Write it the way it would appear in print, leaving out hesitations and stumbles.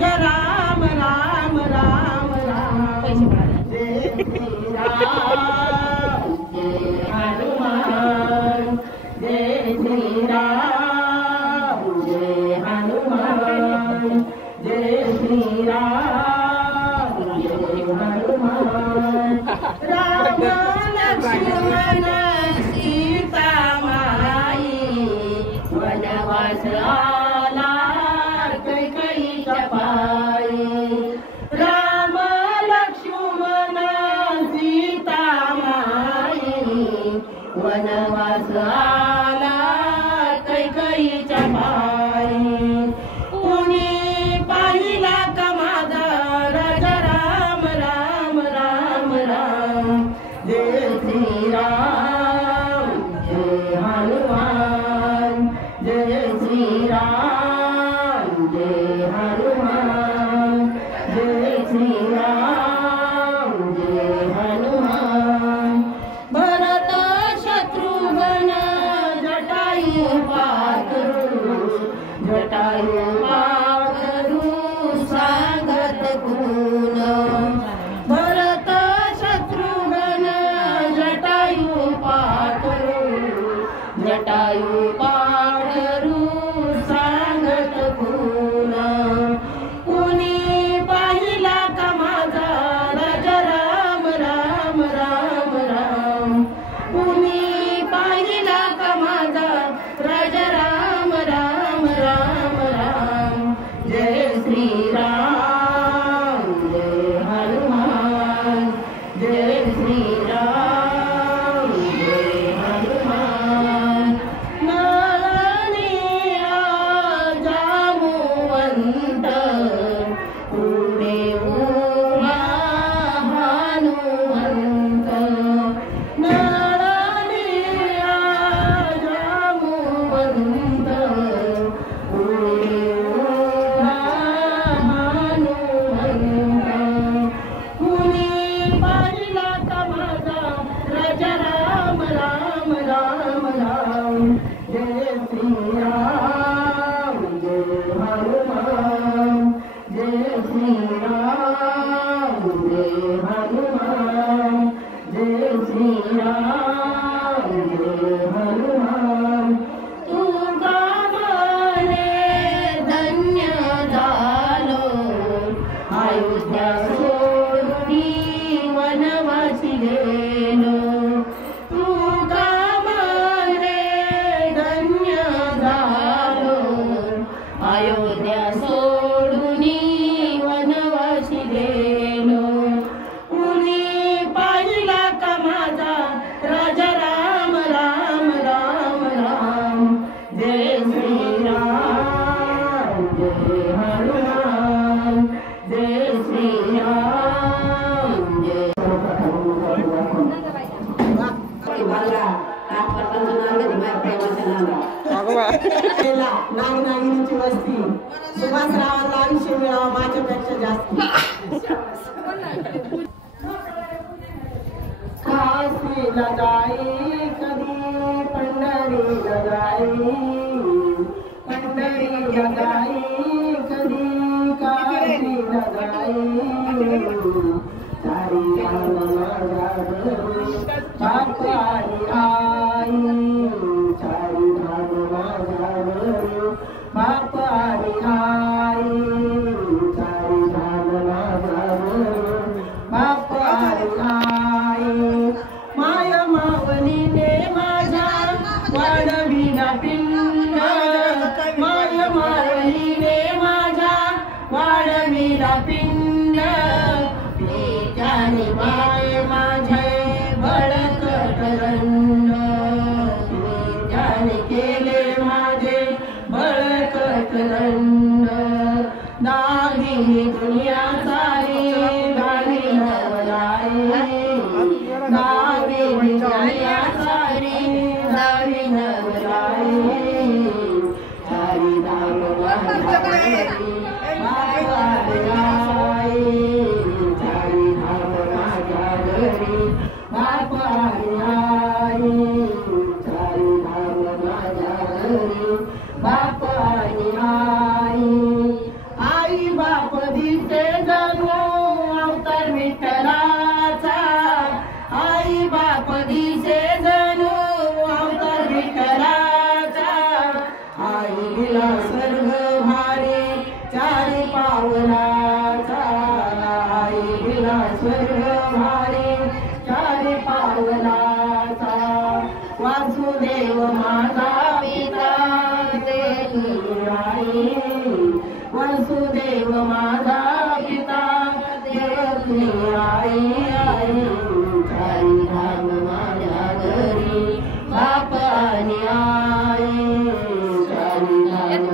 राजा राम राम राम राम जय श्री राम जय हनुमान जय श्री राम जय हनुमान जय श्री राम जय हनुमान राम लक्ष्मण सीता माई वनवास आला कैकईच्या पायी राम लक्ष्मण सीता माई वनवास आला कैकईच्या पायी कुणी पाहिला का माझा राजा राम राम राम राम जय श्री राम जय हनुमान जय श्री राम जय हनुमान जय श्री राम जय हनुमान भरत शत्रुघ्न जटायु पाखरू जटायु पाखरू सांगत गुण भरत शत्रुघ्न जटायु पाखरू जटायु पाखरू सांगत गुण कुणी पाहिला का माझा राजा राम राम राम राम कुणी पाहिला का माझा राजा राम राम राम राम जय श्री राम जय हनुमान जय श्री राम जय हनुमान नळनिया जामुवंत पुढे उभा हनुमंत नळनिया जामुवंत पुढे उभा हनुमंत कुणी पाहिला का माझा राजा राम राम राम राम जय श्री राम जय हनुमान जय श्री राम जय हनुमान जय श्री राम जय हनुमान तुझा मने धन्य झालो अयोध्या सोडून वनवासी गेलो तुझा मने धन्य झालो अयोध्या सोडून वनवासी गेलो कुणी पाहिला का माझा राजा राम राम राम राम जय श्री राम जय हनुमान जय श्री राम जय नाग नागिनीची वस्ती सुभाषरावांना आयुष्य मिळावं माझ्यापेक्षा जास्त काशीला जाई कधी पंढरीला जाई पंढरीला जाई कधी काशीला जाई सारी बाप आणि आई सारी बाप आणि आई सारी बाप आणि आई माय मावलीने माझ्या वाढविला पिंड माय मावलीने माझ्या वाढविला पिंड त्याने माय माझे बळकट रंड त्याने केले माझे बळकट रंड दागिनी दुनिया सारी दागिनी नवलाई दागिनी दुनिया सारी दागिनी नवलाई सारी दाम बाप आणि आई आई बाप आई दिला स्वर्ग भारी चारी पावलाचा आई दिला स्वर्ग भारी चारी पावलाचा वासुदेव माझा पिता देवकी आई वासुदेव माझा पिता देवकी आई आई चारी धाम माझ्या घरी बाप आणि आई चारी धाम